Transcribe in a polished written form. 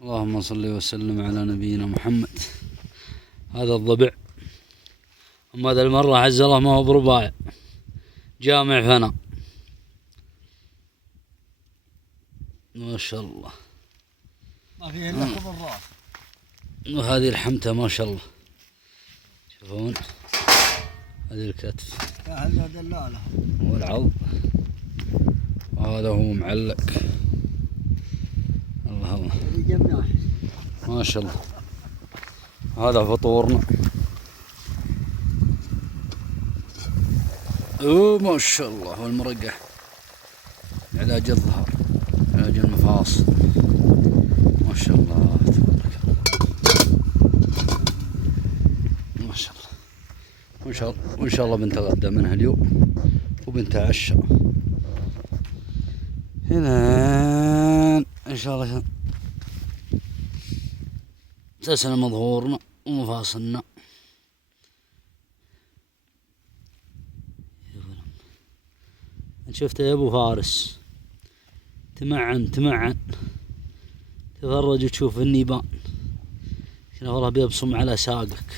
اللهم صل وسلم على نبينا محمد. هذا الضبع، أما هذا المرة عز الله ما هو برباع، جامع فنا ما شاء الله. ما فيه إلا خبر الراس. وهذه الحمتة ما شاء الله، تشوفون هذه الكتف يا هلا دلالة والعض، وهذا هو معلق. الله الله اللي جمعه ما شاء الله. هذا فطورنا، ما شاء الله. والمرقع علاج الظهر، علاج المفاصل، ما شاء الله تبارك الله، ما شاء الله. وإن شاء الله بنتغدى منها اليوم وبنتعشى هنا إن شاء الله. تسلم ظهورنا ومفاصلنا. شفت يا ابو فارس، تمعن تفرج وتشوف النيبان، والله بيبصم على ساقك.